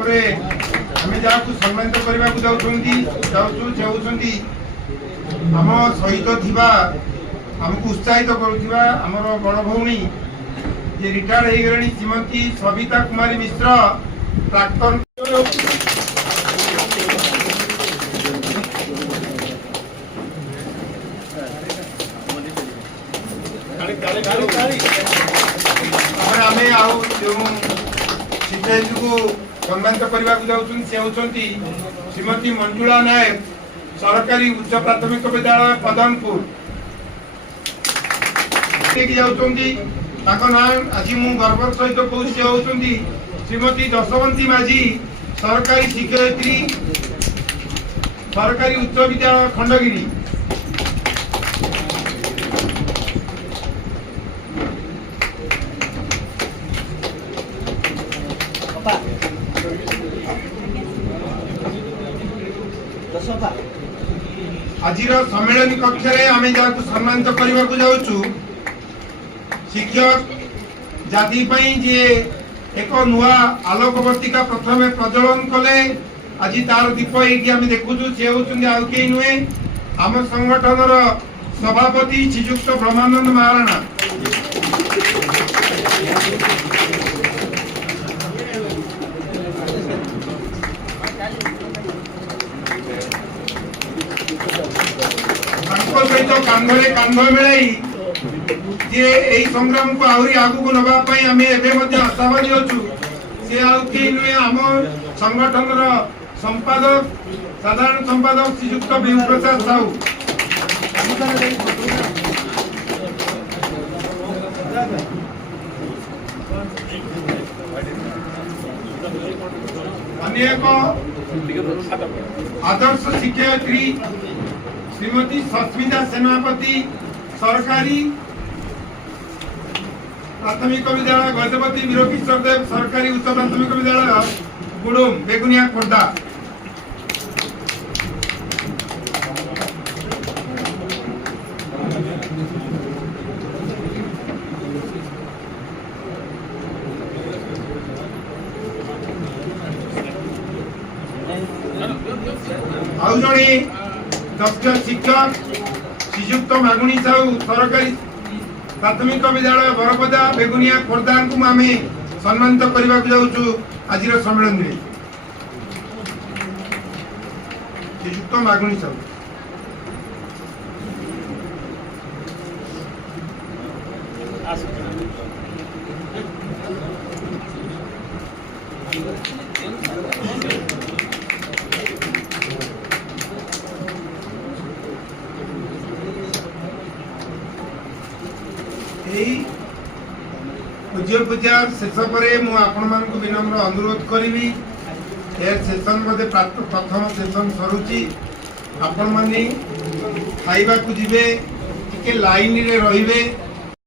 तापरे आमे जाकु सम्मानित करबा को जाउछुंती आम सहित थिबा हमको उत्साहित करुथिबा हमर बड़ भौणी जे रिटायर्ड हे गरणी श्रीमती सविता कुमारी मिश्र प्राक्तन आमे आउ जो शिक्षायित्री को सम्मानित करबा को जाउछुं से होछंती श्रीमती मंजुला नायक सरकारी उच्च प्राथमिक विद्यालय पदनपुर आज मु गर्व सहित कहूँ से होती श्रीमती जसवंती माझी सरकारी शिक्षयित्री सरकारी उच्च विद्यालय खंडगिरी आज सम्मेलन कक्ष आम जहाँ सम्मानित करने को जाऊँ शिक्षक जाति जी एक नुआ आलोकवर्तिका प्रथम प्रज्वलन कले आज तार दीप ये आम देखु सी होती आउ कई नुहे आम संगठन सभापति श्रीजुक्त ब्रह्मानंद महाराणा सहित कांधरे कांध मिलाई जे एई संग्राम को आहुरी आगु को नबा पई हमें एबे मध्ये आशावादी अछु से आउ के नुए हम संगठन रो संपादक साधारण संपादक श्रीयुक्त विभू प्रसाद साहू अनेक आदर्श शिक्षयित्री श्रीमती सस्मिता सेनापति सरकारी प्राथमिक विद्यालय गजपति वीरकिशोर देव सरकारी उच्च प्राथमिक विद्यालय गुड़ुम बेगुनिया खोर्धा आउ जड़े दक्ष शिक्षक श्रीजुक्त मागुणी साहू सरकारी प्राथमिक विद्यालय बरपदा बेगुनिया खोर्धा को आम सम्मानित करने को जाऊँ आज सम्मेलन में श्रीजुक्त मागुणी साहू पूज्य पूजा शेष पर मुझे विनम्र अनुरोध करी सेसन बोधे प्रथम सेसन सरुची आपण मैंने खाइबा को जीवे टिके लाइन रे रहिबे।